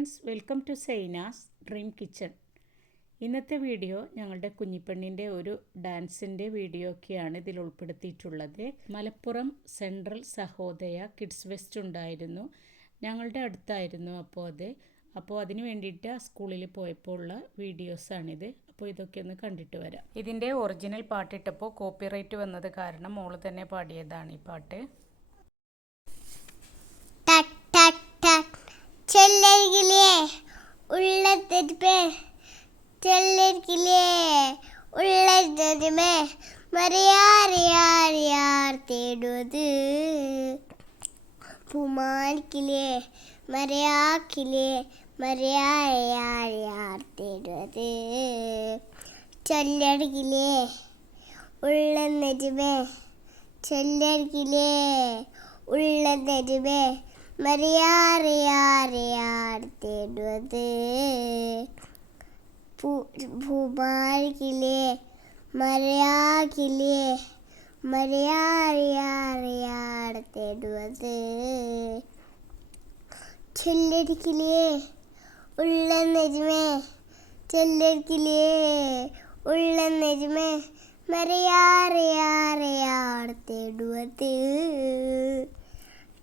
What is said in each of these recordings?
Friends welcome to Saina's dream kitchen. ഇന്നത്തെ video ഞങ്ങളുടെ കുഞ്ഞിപ്പെണ്ണിന്റെ ഒരു ഡാൻസിന്റെ വീഡിയോ ഒക്കെയാണ് ഇതിൽ ഉൾപ്പെടുത്തിയിട്ടുള്ളത്. Malappuram central Sahodaya kids fest ഉണ്ടായിരുന്നു. ഞങ്ങളുടെ അടുത്തായിരുന്നു അപ്പോൾ അത്. അപ്പോൾ അതിന് വേണ്ടിയിട്ട് സ്കൂളിൽ പോയപ്പോൾ ഉള്ള വീഡിയോസാണിത്. അപ്പോൾ ഇതൊക്കെ ഒന്ന് കണ്ടിട്ട് വരാം. ഇതിന്റെ ഒറിജിനൽ പാട്ടിട്ടപ്പോൾ കോപ്പിറൈറ്റ് വന്നത് കാരണം മോൾ തന്നെ പാടിയതാണ് ഈ പാട്ട്. ഉള്ളതെരുമേ ചെല്ലരികിലേ ഉള്ളതെരുമേ മറിയാറിയാറിയാർ തേടുന്നത് പുമാനിക്കിലേ മറിയാക്കിലേ മറിയാറിയാറിയാർ തേടുന്നത് ചെല്ലരികിലേ ഉള്ളതെരുമേ ചെല്ലരികിലേ ഉള്ളതെരുമേ മറിയാറിയാറിയാർ തേടുവത് ഭൂമാരിക്കിലേ മറിയാക്കിലേ മറിയാറിയാറിയാർ തേടുന്നത് ചൊല്ലടിക്കില്ലേ ഉള്ള നെരുമേ ചെല്ലരിക്കിലേ ഉള്ള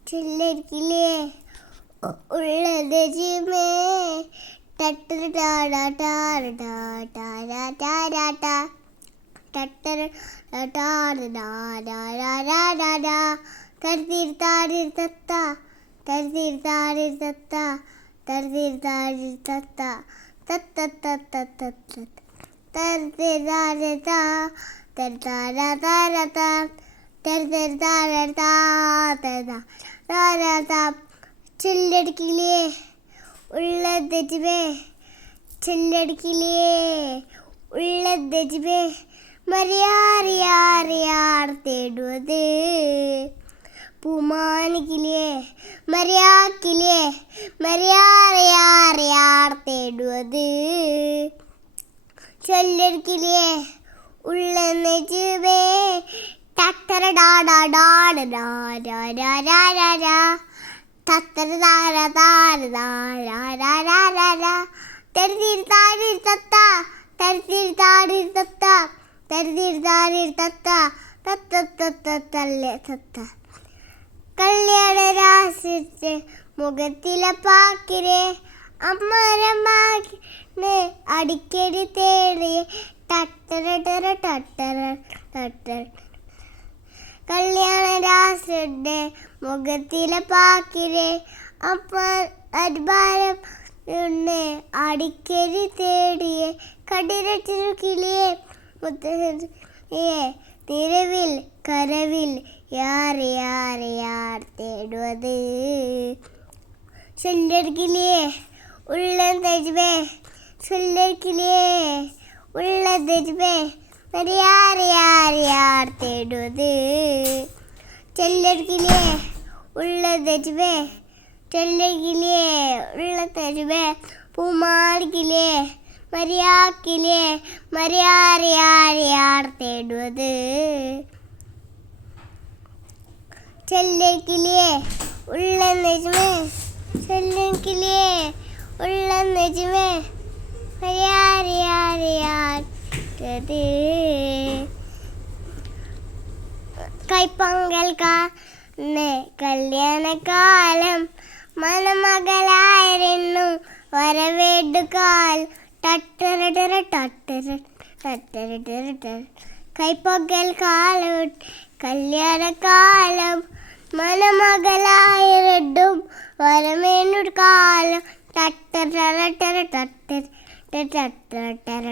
चिल्लर के लिए उड़दजी में। टटर टारा टार टारा टारा टा। टटर टार डा तरतीर तारीर तत्ता। तरतीर तारीर तत्ता। तरतीर तारीर तत्ता। तत तत तत तत तत ता। तर तारा ता। तर तर ता। तर ചില്ലടിക്കില്ലേ ഉള്ള തെറ്റുമേ ചില്ലടിക്കില്ലേ ഉള്ള തെറ്റുമേ മറിയാറിയാറിയാർ തേടുവത്. പൂമാനിക്കില്ലേ മറിയാക്കില്ലേ മറിയാറിയാറിയാർ തേടുന്നത് ചൊല്ലടിക്കില്ലേ ഉള്ള നെജുമേ ടട്ടര ഡാഡാ ഡാഡ ഡാ രാ രാ രാ രാ തത്തര താര താര താര രാ രാ രാ രാ തരുതിർ താരിർ തത്ത തരുതിർ താരിർ തത്ത തരുതിർ താരിർ തത്ത തത്ത തത്ത തല്ലേ തത്ത കല്യാണ രാശിച്ച് മുഖത്തിലെ പാക്കിരെ അടിക്കടി തേടി ടട്ടറ ടട്ടറ ടട്ടര കല്യാണ രാശിയുടെ മുഖത്തിലെ പാക്കിരെ അപ്പ അരിഭാരം അടിക്കരി തേടിയെ കടിരട്ടിരുക്കിളിയെ മുത്തേ നിലവിൽ കരവിൽ യാർ യാർ യാർ തേടുന്നത് ചൊല്ലടിക്കില്ലേ ഉള്ള തരുമേ ചൊല്ലടിക്കില്ലേ ഉള്ള തരുമേ മറിയാറിയാറിയാർ തേടുന്നത് ചെല്ലടിക്കില്ലേ ഉള്ള തരുമേ ചെല്ലടിക്കില്ലേ ഉള്ള തരുവേ പൂമാർക്കിലേ മറിയാക്കില്ലേ മര്യാറിയാറിയാർ തേടുവത് ചെല്ലടിക്കില്ലേ ഉള്ള നെജുമേ ചെല്ലടിക്കില്ലേ ഉള്ള നെജുമേ മറിയാറിയാറിയാർ കേട്ടത് കൈപ്പങ്കൽ കാ കല്യാണകാലം മനമകളായിരുന്നു. വരവേടുകാൽ. ടട്ടരടര കൈപ്പങ്കൽ കാലം കല്യാണകാലം. മനമകളായിരുന്നു. വരവേണ്ടു കാലം ടട്ടറ ടട്ടര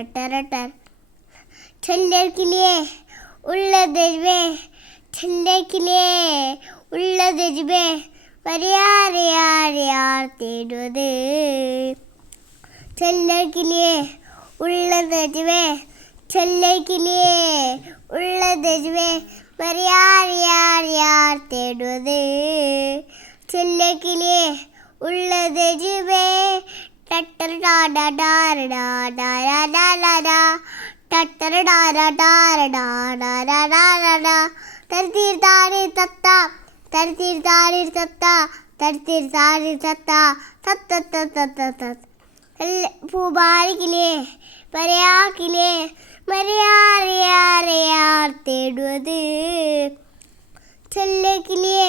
ടട്ടര ചൊല്ലക്കിലേ ഉള്ളതരുവേ. ചൊല്ലക്കിലേ ഉള്ളതരുവേ. മറിയാറിയാറിയാർ തേടുന്നത് ചെല്ലക്കിലേ ഉള്ളതരുവേ ചൊല്ലക്കിലേ ഉള്ളതരുവേ തേടുവത് ചെല്ലക്കിലേ ഉള്ള ഉള്ളതരുവേ ടട്ടർ ഡാഡാ ഡാരടാ ഡാരാ ഡാരാ ടട്ടര ഡാര ഡാര ഡാര ഡാര തരത്തീർ താരി തത്ത തരത്തിരി താരി തത്ത തത്ത തത്ത തത്ത പൂവാരിക്കിലേ പറയാക്കിലേ മറിയാറിയാറിയാർ തേടുവത് ചൊല്ലേക്കിലേ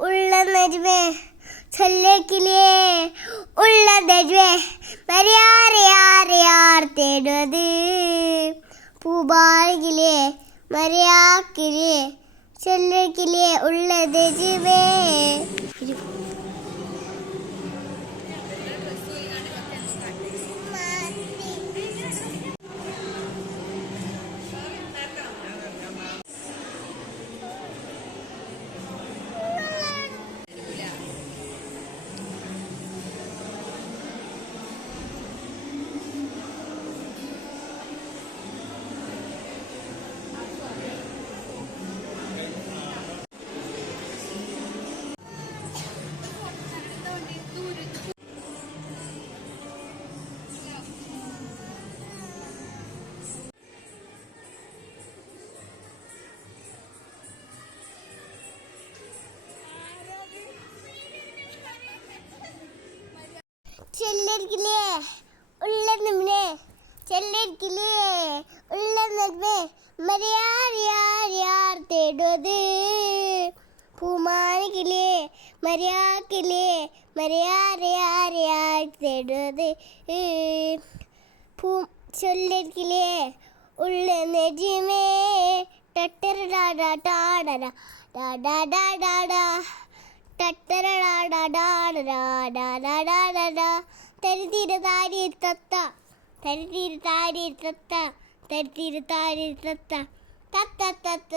ഉള്ള നജ്മേ ചൊല്ലേക്കിലേ ഉള്ള നജ്മേ മറിയാറിയാറിയാർ തേടുവത് പൂവാരിക്കിലേ മറിയാക്കിലേ ചൊല്ലേക്കിലേ ഉള്ള നജ്മേ ചെല്ലരിക്കില്ലേ പൂ ചൊല്ലരിക്കില്ലേ ഉള്ള നെജിമേ. ടട്ടർ ഡാഡാ ടാഡാ ഡാഡാ ഡാഡാ ഡാ തരിതീര താരി തത്ത തത്ത തത്ത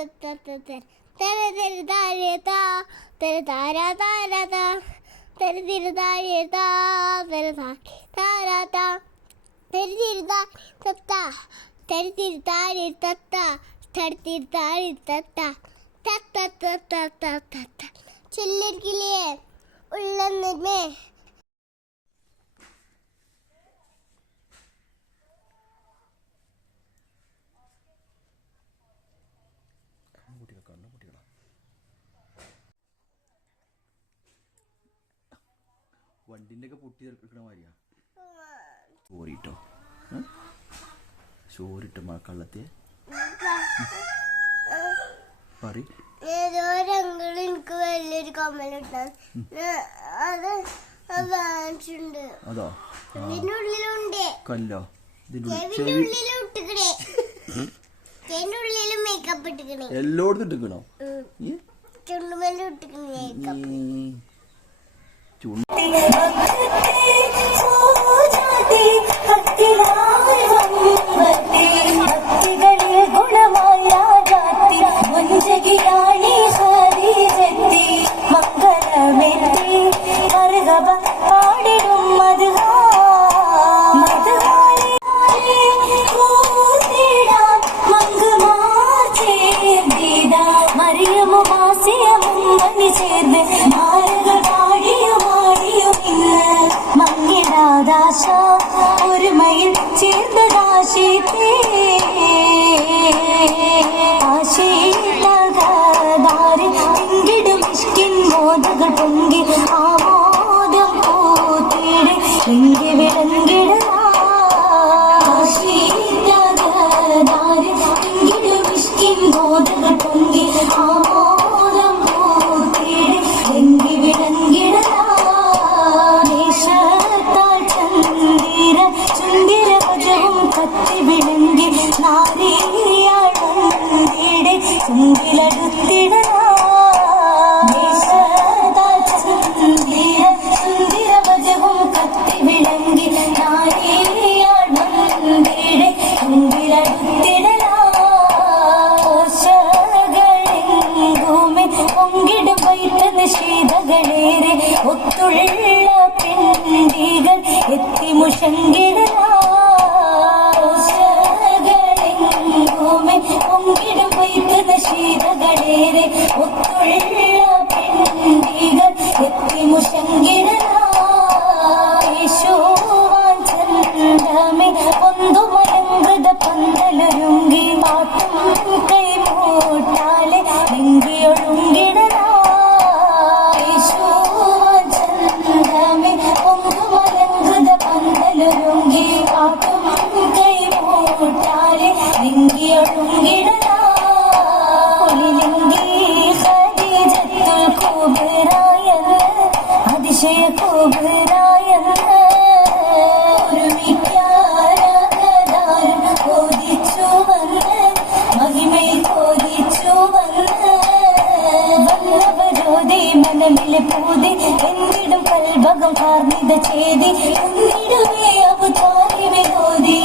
തര തര താരി താ തര താര താര താ തരിതീര താരി താ തര താര താ തരിതീര തത്ത. തരിതീര തത്ത. തരിതീര തത്ത തത്ത തത്ത തത്ത. ചൊല്ലിരിക്കില്ലേ? ഉള്ള നന്മേ വണ്ടിന്റെ ഒക്കെ പൊട്ടി എടുക്കണ മാതിരിയാ. ചോറിട്ടോ? ചോറിട്ട് മഴക്കള്ളത്തെ കള്ളത്തെ പറ ഏതോരങ്ങൾ എനിക്ക് വലിയൊരു അത് കല്ലോ? എല്ലായിടത്തും ഇട്ടിക്കണോ. ചുണ്ടുമല്ലും ഇട്ടിക്കണേ? ചുണ്ട சேர்ந்து மாறுகள் பாடியும் ஆடியும் மங்கிடாதாசா சேர்ந்ததாசி தே ഒത്തുള്ള പെണ്ടികൾ എത്തി പൊങ്കിടും വൈറ്റ നിഷേധകളേറെ ഒത്തുള്ള ചേതി ഒന്നിടുമേ അബു താലിബെ ഓതി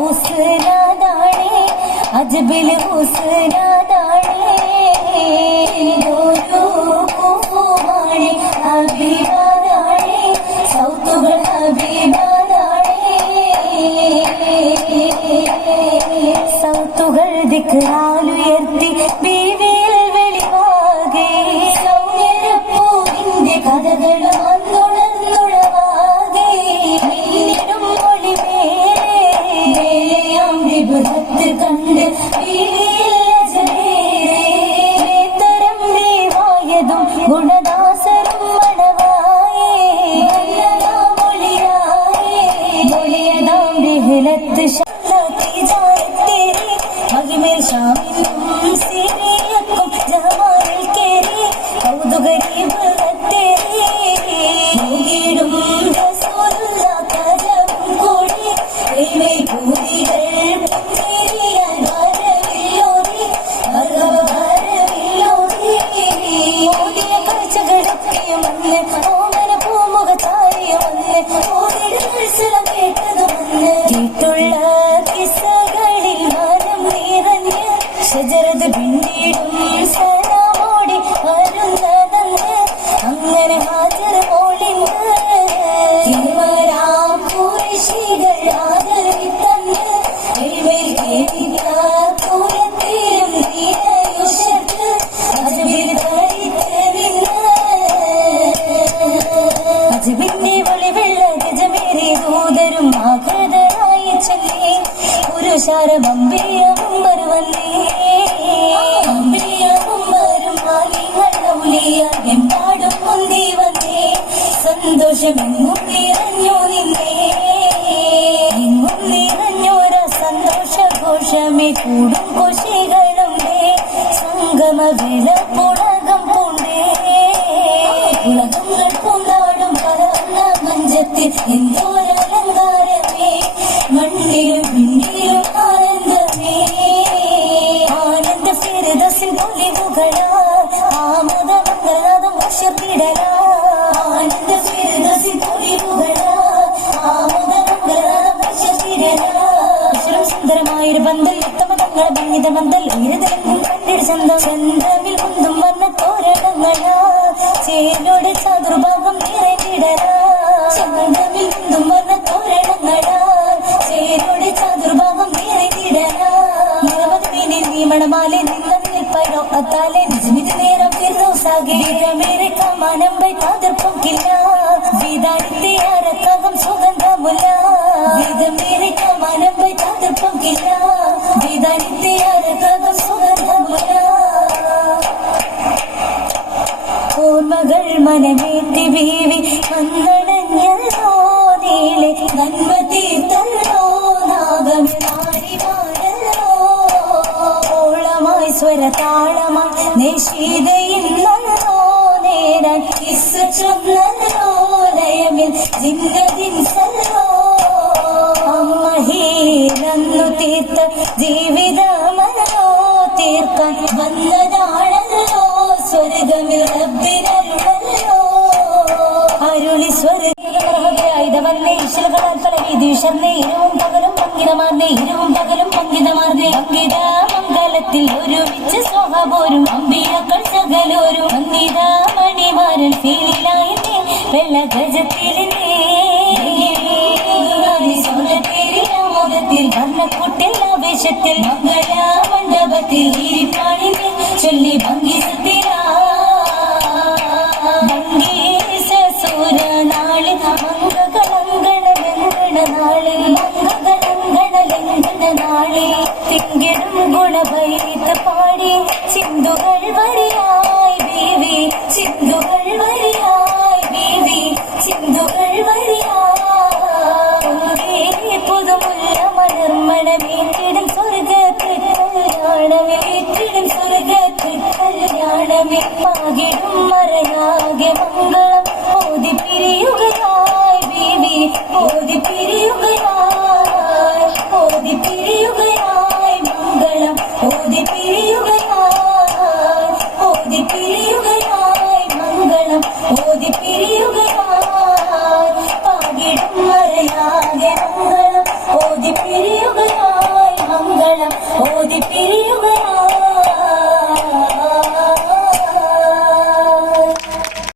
ഹുസ്നാദാണേ അജബിൽ ഹുസ്നാദാണേ. ഓരോ കുഫുവാണേ ഹബീബാണേ സൗത്തുകൾ ഹബീബാണേ സൗത്തുകൾ ദിക്റാലുയർത്തി ഒളിമേലെയാം വിഭുഹത്ത് കണ്ട് ചന്തം ചന്തമിൽ കുന്തും വന്ന തോരണങ്ങളാ ചതുർഭാഗം നിറഞ്ഞിടലാ. മുന്തും വന്ന തോരണങ്ങളാ ചതുർഭാഗം നിറഞ്ഞിടലാ. നിരവധി മീനിൽ നീ മണമാലെ നിന്ന നിൽപ്പയോ അത്താലെ നിജമിത് നേരം മേരെ കമാനം ബൈ പാതിർപ്പം മനമേറ്റി ബീവി വന്നടഞ്ഞല്ലോ നീളെ നന്മ തീർത്തല്ലോ ഓളമായി സ്വരതാളമായി നിശീതയിന്നല്ലോ നേരാൻ കിസ് ചൊന്നല്ലോ. ലയമിൽ ജിന്നതിൻ സല്ലോ അമ്മ ഹീരന്നു തീർത്ത ജീവിതമല്ലോ കടലോരു മന്ദിതാ മണിമാരൻ ഫീലായി വെള്ള ഗജത്തിലിതേ മുഖത്തിൽ വർണക്കുട്ടിൽ ആവേശത്തിൽ മംഗള മണ്ഡപത്തിൽ ഇരിപ്പാണിത്. ചൊല്ലി ഭംഗി സൂര നാളെ മംഗളങ്കണ ലംഘണ നാളെ മംഗളങ്കണ ലംഘണ നാളെ തിങ്കെടും ഗുണഭയത്ത് പാടി. ചിന്തുകൾ വരിയ நிற்பாகிடும் மறையா